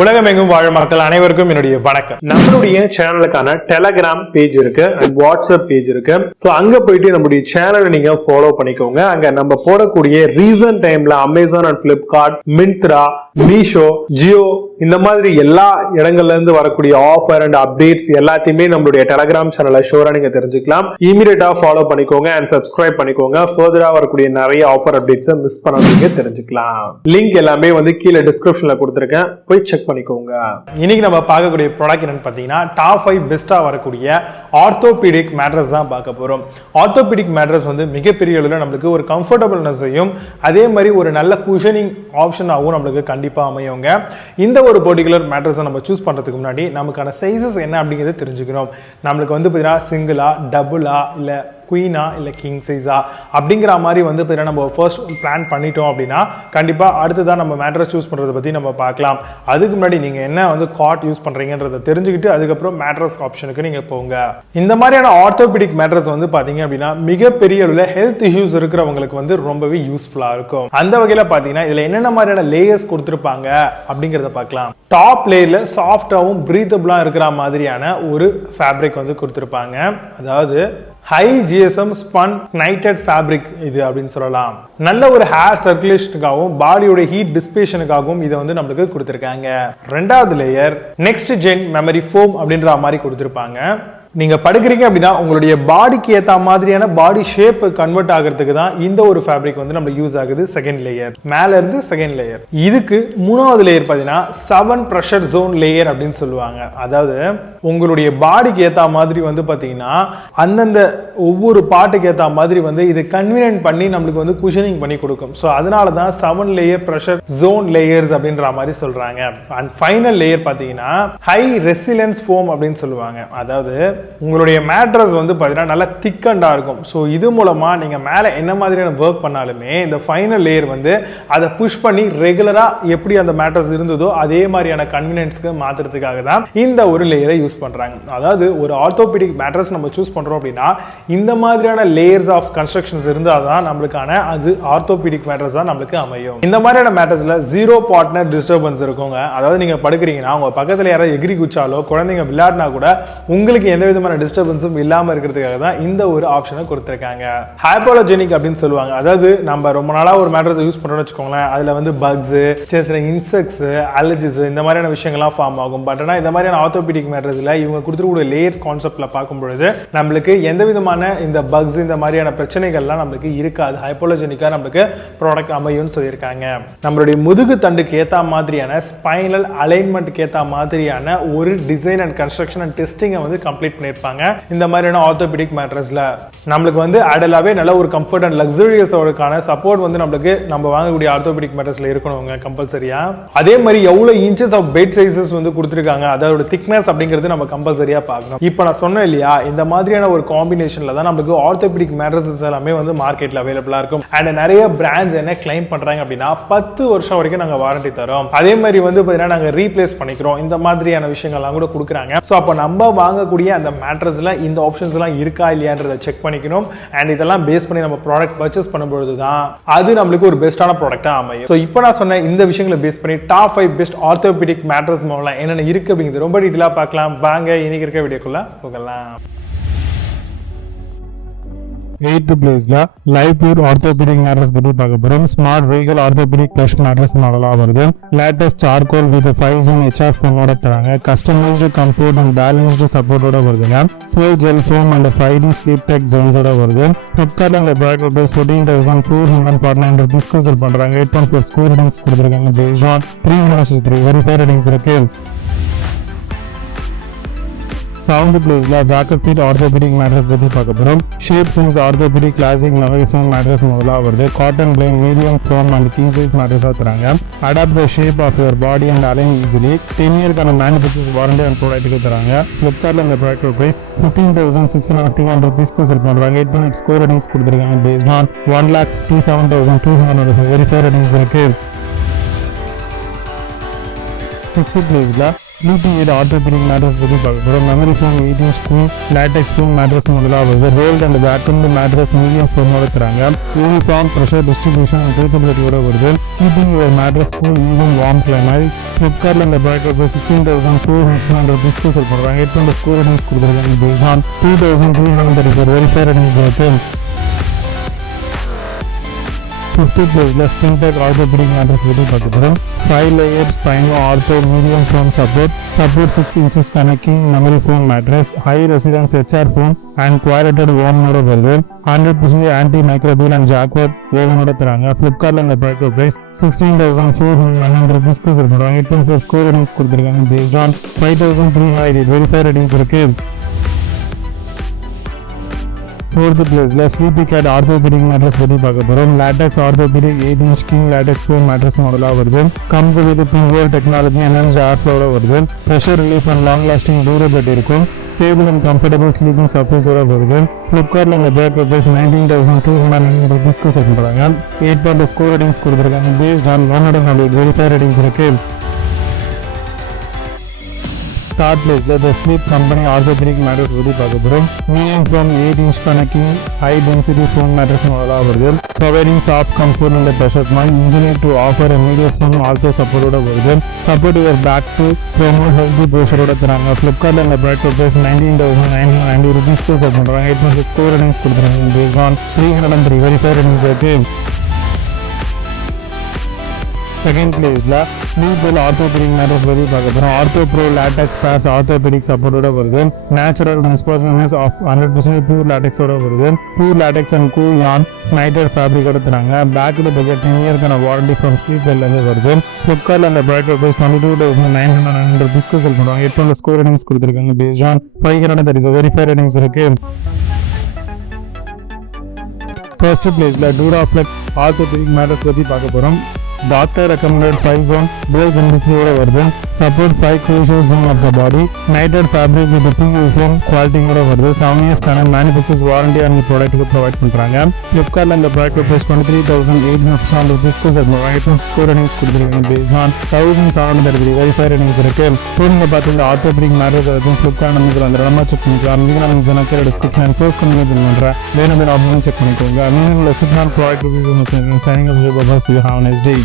உலகமெங்கும் வாழும் மக்கள் அனைவருக்கும் என்னுடைய வணக்கம். நம்மளுடைய சேனலுக்கான டெலகிராம் பேஜ் இருக்கு அண்ட் வாட்ஸ்அப் பேஜ் இருக்கு. சோ அங்க போயிட்டு நம்மளுடைய சேனலை நீங்க ஃபாலோ பண்ணிக்கோங்க. அங்க நம்ம போடக்கூடிய ரீசன்ட் டைம்ல Amazon and Flipkart, Myntra, Meesho, Jio இந்த மாதிரி எல்லா இடங்கள்ல இருந்து வரக்கூடிய ஆஃபர் அண்ட் அப்டேட்ஸ் எல்லாத்தையுமே நம்மளுடைய டெலகிராம் சேனல்ல ஷோரா நீங்க தெரிஞ்சுக்கலாம். இமீடியட்டா ஃபாலோ பண்ணிக்கோங்க அண்ட் சப்ஸ்கிரைப் பண்ணிக்கோங்க. ஃபர்தரா வரக்கூடிய நிறைய ஆஃபர் அப்டேட்ஸ் மிஸ் பண்ணாதீங்க, தெரிஞ்சுக்கலாம். லிங்க் எல்லாமே கீழே டிஸ்கிரிப்ஷன்ல கொடுத்திருக்கேன், போய் செக் பண்ணிக்கோங்க. இன்னைக்கு நம்ம பார்க்கக்கூடிய ப்ராடக்ட் என்னன்னு பார்த்தீங்கன்னா டாப் 5 பெஸ்டா வரக்கூடிய ஆர்த்தோபெடிக் மேட்ரஸ் தான் பார்க்க போறோம். ஆர்த்தோபெடிக் மேட்ரஸ் மிகப்பெரிய அளவில் நம்மளுக்கு ஒரு கம்ஃபர்டபுள்னஸையும் அதே மாதிரி ஒரு நல்ல குஷனிங் ஆப்ஷனாகவும் நம்மளுக்கு கண்டிப்பா அமையுங்க. இந்த ஒரு பர்டிகுலர் மேட்ரஸை நம்ம சூஸ் பண்றதுக்கு முன்னாடி நமக்கான சைஸஸ் என்ன அப்படிங்கிறத தெரிஞ்சுக்கணும். நம்மளுக்கு பார்த்தீங்கன்னா சிங்கிளா, டபுளா, இல்ல குயினா இல்ல கிங் சைஸா அப்படிங்கிற மாதிரி பார்த்தீங்கன்னா நம்ம ஃபர்ஸ்ட் பிளான் பண்ணிட்டோம் அப்படின்னா கண்டிப்பா அடுத்ததான் நம்ம மேட்ரஸ் சூஸ் பண்றதை பத்தி நம்ம பார்க்கலாம். அதுக்கு முன்னாடி நீங்க என்ன காட் யூஸ் பண்றீங்கன்றதை தெரிஞ்சுக்கிட்டு அதுக்கப்புறம் மேட்ரஸ் ஆப்ஷனுக்கு நீங்க போங்க. இந்த மாதிரியான ஆர்த்தோபெடிக் மேட்ரஸ் பாத்தீங்க அப்படின்னா மிகப்பெரிய அளவுல ஹெல்த் இஷ்யூஸ் இருக்கிறவங்களுக்கு ரொம்பவே யூஸ்ஃபுல்லா இருக்கும். அந்த வகையில பாத்தீங்கன்னா இதுல என்னென்ன மாதிரியான லேயர்ஸ் கொடுத்திருப்பாங்க அப்படிங்கறத பார்க்கலாம். டாப் லேயர்ல சாஃப்டாவும் பிரீத்தபிளா இருக்கிற மாதிரியான ஒரு ஃபேப்ரிக் கொடுத்திருப்பாங்க. அதாவது high GSM spun knitted fabric இது அப்படின்னு சொல்லலாம். நல்ல ஒரு ஹேர் சர்க்குலேஷனுக்காகவும் பாடியோட ஹீட் டிஸ்பேஷனுக்காகவும் இதை நம்மளுக்கு கொடுத்திருக்காங்க. ரெண்டாவது layer next gen memory foam அப்படின்ற மாதிரி கொடுத்திருப்பாங்க. நீங்க படுக்கிறீங்க அப்படின்னா உங்களுடைய பாடிக்கு ஏத்த மாதிரியான பாடி ஷேப் கன்வெர்ட் ஆகிறதுக்கு தான் இந்த ஒரு ஃபேப்ரிக் நம்ம யூஸ் ஆகுது. செகண்ட் லேயர் மேல இருந்து செகண்ட் லேயர். இதுக்கு மூணாவது லேயர் பாத்தீங்கன்னா 7 பிரஷர் ஜோன் லேயர் அப்படின்னு சொல்லுவாங்க. அதாவது உங்களுடைய பாடிக்கு ஏத்த மாதிரி பாத்தீங்கன்னா அந்தந்த ஒவ்வொரு பாட்டுக்கு ஏத்த மாதிரி இது கன்வீனியன்ட் பண்ணி நம்மளுக்கு குஷனிங் பண்ணி கொடுக்கும். ஸோ அதனால தான் 7 லேயர் பிரஷர் ஜோன் லேயர்ஸ் அப்படின்ற மாதிரி சொல்றாங்க. அண்ட் ஃபைனல் லேயர் பாத்தீங்கன்னா ஹை ரெசிலன்ஸ் ஃபோம் அப்படின்னு சொல்லுவாங்க. அதாவது உங்களுடைய மேட்ரஸ் பாத்தீங்கன்னா நல்லா திக்கண்டா இருக்கும். ஸோ இது மூலமா நீங்க மேல என்ன மாதிரியான ஒர்க் பண்ணாலுமே இந்த ஃபைனல் லேயர் அதை புஷ் பண்ணி ரெகுலரா எப்படி அந்த மேட்ரஸ் இருந்ததோ அதே மாதிரியான கன்வீனியன்ஸ்க்கு மாத்துறதுக்காக தான் இந்த ஒரு லேயரை யூஸ் பண்றாங்க. அதாவது ஒரு ஆர்த்தோபெடிக் மேட்ரஸ் நம்ம சூஸ் பண்றோம் அப்படின்னா இந்த மாதிரியான லேயர்ஸ் ஆஃப் கன்ஸ்ட்ரக்ஷன்ஸ் இருந்தாதான் நம்மளுக்கான அது ஆர்த்தோபெடிக் மேட்ரஸ் தான் நம்மளுக்கு அமையும். இந்த மாதிரியான மேட்ரஸ்ல 0 பார்ட்னர் டிஸ்டர்பன்ஸ் இருக்குங்க. அதாவது நீங்க படுக்கிறீங்கன்னா உங்க பக்கத்துல யாராவது எகிரி குச்சாலோ குழந்தைங்க விளையாடினா கூட உங்களுக்கு எந்த விதமான டிஸ்டர்பன்ஸும் இல்லாம இருக்கிறதுக்காக தான் இந்த ஒரு ஆப்ஷனை கொடுத்திருக்காங்க. ஹைப்போலஜெனிக் அப்படின்னு சொல்லுவாங்க. அதாவது நம்ம ரொம்ப நாளா ஒரு மேட்ரஸ் யூஸ் பண்றோம்னு வச்சுக்கோங்களேன், அதுல பக்ஸ், சின்ன இன்செக்ட்ஸ், அலர்ஜிஸ் இந்த மாதிரியான விஷயங்கள்லாம் ஃபார்ம் ஆகும். பட் ஆனா இந்த மாதிரியான ஆர்த்தோபெடிக் மேட்ரஸ்ல இவங்க கொடுத்துருக்கூடிய லேயர்ஸ் கான்செப்ட்ல பார்க்கும்பொழுது நம்மளுக்கு எந்த விதமான இந்த பக்ஸ் இந்த மாதிரியான பிரச்சனைகள்லாம் நம்மளுக்கு இருக்காது. ஹைப்போலஜெனிக்கா நம்மளுக்கு ப்ராடக்ட் அமையும்னு சொல்லியிருக்காங்க. நம்மளுடைய முதுகு தண்டுக்கு ஏத்த மாதிரியான ஸ்பைனல் அலைன்மெண்ட்க்கு ஏத்த மாதிரியான ஒரு design and construction and testing complete பண்ணிருப்பாங்க. இந்த மாதிரியான ஆர்த்தோபெடிக் மேட்ரஸ்ல நம்மளுக்கு அடலாவே நல்ல ஒரு கம்ஃபர்ட் அண்ட் லக்ஸரியஸோடக்கான சப்போர்ட் நம்மளுக்கு நம்ம வாங்கக்கூடிய ஆர்த்தோபெடிக் மேட்ரஸ்ல இருக்கணுங்க கம்பல்சரியா. அதே மாதிரி எவ்வளவு இன்ச்சஸ் ஆஃப் பெட் சைஸஸ் கொடுத்திருக்காங்க, அதோட திக்னஸ் அப்படிங்கிறது நம்ம கம்பல்சரியா பார்க்கணும். இப்போ நான் சொன்னேன் இல்லையா, இந்த மாதிரியான ஒரு காம்பினேஷன்ல தான் நம்மளுக்கு ஆர்த்தோபெடிக் மேட்ரஸஸ் எல்லாமே மார்க்கெட்ல அவைலபிளா இருக்கும். அண்ட் நிறைய பிராண்ட்ஸ் என்ன கிளைம் பண்றாங்க அப்படின்னா 10 வருஷம் வரைக்கும் நாங்க வாரண்டி தரோம். அதே மாதிரி பாத்தீங்கன்னா நாங்க ரீப்ளேஸ் பண்ணிக்கிறோம். இந்த மாதிரியான விஷயங்கள்லாம் கூட கொடுக்குறாங்க. சோ அப்ப நம்ம வாங்கக்கூடிய அந்த மேட்ரஸ்ல இந்த ஆப்ஷன்ஸ் எல்லாம் இருக்கா இல்லையான்றதை செக் பண்ணிக்கணும். அண்ட் இதெல்லாம் பேஸ் பண்ணி நம்ம ப்ராடக்ட் பர்ச்சேஸ் பண்ணும்போது தான் அது நம்மளுக்கு ஒரு பெஸ்டான ப்ராடக்ட்டா அமையும். சோ இப்போ நான் சொன்ன இந்த விஷயங்களை பேஸ் பண்ணி top 5 best orthopaedic mattress model என்னென்ன இருக்கு அப்படிங்கிறது ரொம்ப டீடைலா பார்க்கலாம். வாங்க இன்னைக்கு இருக்க வீடியோக்குள்ள போகலாம். 8th பிளேஸ்ல லைவ் பியூர் ஆர்த்தோபெடிக் மேட்ரஸ் பத்தி பார்க்க போறோம். Smart vehicle orthopaedic plus mattress மாடலா வருது. Latest charcoal with 5-zone HR ஃபோமோட தராங்க. கஸ்டமைஸ்டு கம்ஃபர்ட் அண்ட் பேலன்ஸ்டு சப்போர்ட்டோட வருதுங்க. Swell gel foam and 5D sleep tech ஜோன்ஸோட வருது. ஃபிளிப்கார்ட் அந்த ப்ராடக்ட் பிரைஸ் 14,449 rupees செல் பண்றாங்க. 8.4 ஸ்கோர் ரேட்டிங்ஸ் கொடுத்திருக்காங்க. பேஸ்ட் ஆன் 3 வெரிஃபை ரேட்டிங்ஸ் இருக்கு. 7th பிளேஸ்ல பேக்கப் ஃபிட் ஆர்த்தோபெடிக் மேட்ரஸ் பத்தி பார்க்க போறோம். Shape sings orthopaedic classic novel foam mattress முதலா வருது. Cotton plain medium foam and king size மேட்ரஸா தராங்க. Adapt the shape of your body and align easily. 10 இயர்க்கான மேனுஃபேக்சர்ஸ் வாரண்டி அண்ட் ப்ராடக்ட்டுக்கு தராங்க. ஃபிளிப்கார்ட்ல இந்த ப்ராடக்ட் பிரைஸ் 15,651 rupees செல் பண்றாங்க. 8.8 ஸ்கோர் ரேட்டிங்ஸ் கொடுத்திருக்காங்க. பேஸ்ட் ஆன் 1,57,200 வெரிஃபை ரேட்டிங்ஸ் இருக்கு. 6th பிளேஸ்ல sleeping aid orthopedic mattress பற்றி பார்க்க போகிறோம். Memory foam 18 school latex foam mattress முதலாவது rolled and vacuumed mattress medium ஃபோமோட தராங்க. யூனிஃபார்ம் ப்ரெஷர் டிஸ்ட்ரிபியூஷன் ட்ரீட்டபிலிட்டியோட வருது. Keeping your mattress cool even warm climate. ஃப்ளிப்கார்ட்டில் இந்த ப்ராடக்ட் வந்து 16,400 டிஸ்கவுண்ட் செல் பண்ணுறாங்க. 800 ஸ்கோர் ரேட்டிங்ஸ் கொடுத்துருக்காங்க. பேஸ்ட் ஆன் 2,334 வெரிஃபை ரேட்டிங்ஸ் இருக்குது. 50 பிளேஸ்ல ஸ்பின் டைப் ஆர்த்தோபெடிக் மேட்ரஸ் பற்றி பார்க்க போகிறோம். 5 layers spinal ortho medium foam support 6 inches connecting memory foam mattress, high resistance HR foam and qualitated warm ஓட வருது. 100% anti microbial and jacquard ஓட தராங்க. ஃப்ளிப்கார்ட்ல இந்த ப்ராடக்ட் பிரைஸ் 16,400 டிஸ்கவுண்ட் செல் பண்ணுறாங்க. 8.4 ஸ்கோர் ரேட்டிங்ஸ் கொடுத்துருக்காங்க. பேஸ்ட் ஆன் 5,300 வெரிஃபை ரேட்டிங்ஸ் இருக்கு. 4th பிளேஸ்ல sleepy gate orthopaedic mattress பற்றி பார்க்க போகிறோம். Latex orthopaedic 18 king latex foam mattress மாடலாக வருது. Comes with premier technology enhanced air ஃப்ளோட வருது. Pressure relief and long lasting durability இருக்கும். ஸ்டேபிள் அண்ட் கம்ஃபர்டபுள் ஸ்லீப்பிங் சர்ஃபேஸோட வருது. ஃப்ளிப்கார்ட்டில் இந்த பேக் பிரைஸ் 19,200 டிஸ்கவுண்ட் செல் பண்ணுறாங்க. 8.2 ஸ்கோர் ரேட்டிங்ஸ் கொடுத்துருக்காங்க. பேஸ்ட் ஆன் 100 வெரிஃபை ரேட்டிங்ஸ் இருக்கு. 3rd பிளேஸ்ல the sleep company orthopaedic mattress பற்றி பார்க்க போகிறோம். Medium from 8 inch connecting high density foam mattress மாடலாக வருது. Providing soft comfort and pressure point engineer to offer medium foam also சப்போர்ட்டோட வருது. Support your back to promote healthy போஸ்டரோட தராங்க. ஃப்ளிப்கார்ட்டில் இந்த ப்ராடக்ட் பிரைஸ் 19,990 ருபீஸ்க்கு செல் பண்ணுறாங்க. 8.6 ஸ்கோர் ரேட்டிங்ஸ் கொடுத்துருக்காங்க. பேஸ்ட் ஆன் 303 வெரிஃபை ரேட்டிங்ஸ் இருக்கு. 2nd பிளேஸ்ல ஸ்லீப் ஆர்த்தோபெடிக் மேட்ரஸ் பற்றி பார்க்க போகிறோம். Ortho pro latex pairs orthopaedic சப்போர்ட்டோட வருது. நேச்சுரல் ரெஸ்பான்சிவ்னஸ் ஆஃப் 100% பியூர் லேட்டெக்ஸோட வருது. Pure latex and cool yarn knitted ஃபேப்ரிக்கோட தராங்க. பேக் டு பட்ஜெட் 10 இயர்க்கான வாரண்டி ஃப்ரம் ஸ்லீப் வெல்லேருந்து வருது. ஃப்ளிப்கார்ட்டில் அந்த ப்ராடக்ட் பிரைஸ் 22,900 டிஸ்கவுண்ட் செல் பண்ணுவாங்க. 800 ஸ்கோர் ரேட்டிங்ஸ் கொடுத்துருக்காங்க. பேஸ்ட் ஆன் 530 வெரிஃபை ரேட்டிங்ஸ் இருக்கு. 1st பிளேஸ்ல டூராஃப்ளெக்ஸ் ஆர்த்தோபெடிக் மேட்ரஸ் பற்றி பார்க்க போகிறோம். Doctor recommended 5 zone dual conditioning வருது. Support 5 crucial zone of the body. Nighted fabric with PU foam quality வருது. 7 years manufacturers warranty and ப்ராடக்ட்டுக்கு ப்ரொவைட் பண்ணுறாங்க. ஃப்ளிப்கார்ட்டில் இந்த product price 23,800 discount score ratings கொடுத்துருக்காங்க. பேஸ்ட் ஆன் 1,730 வெரிஃபை ரேட்டிங்ஸ் இருக்கு. So நீங்கள் பார்த்து இந்த ஆர்த்தோபெடிக் மேட்ரஸ் அதுவும் ஃப்ளிப்கார்ட் நமக்கு அந்த இடமா செக் பண்ணிக்கலாம். நீங்கள் நம்ம ஜனக்கர் டிஸ்கிரிப்ஷன் ஃபோர்ஸ் கம்மி பண்ணுறேன். வேணும் ஆப்ஷன் செக் பண்ணிக்கோங்க. நீங்கள் சிக்னான் product review signing off you have nice day.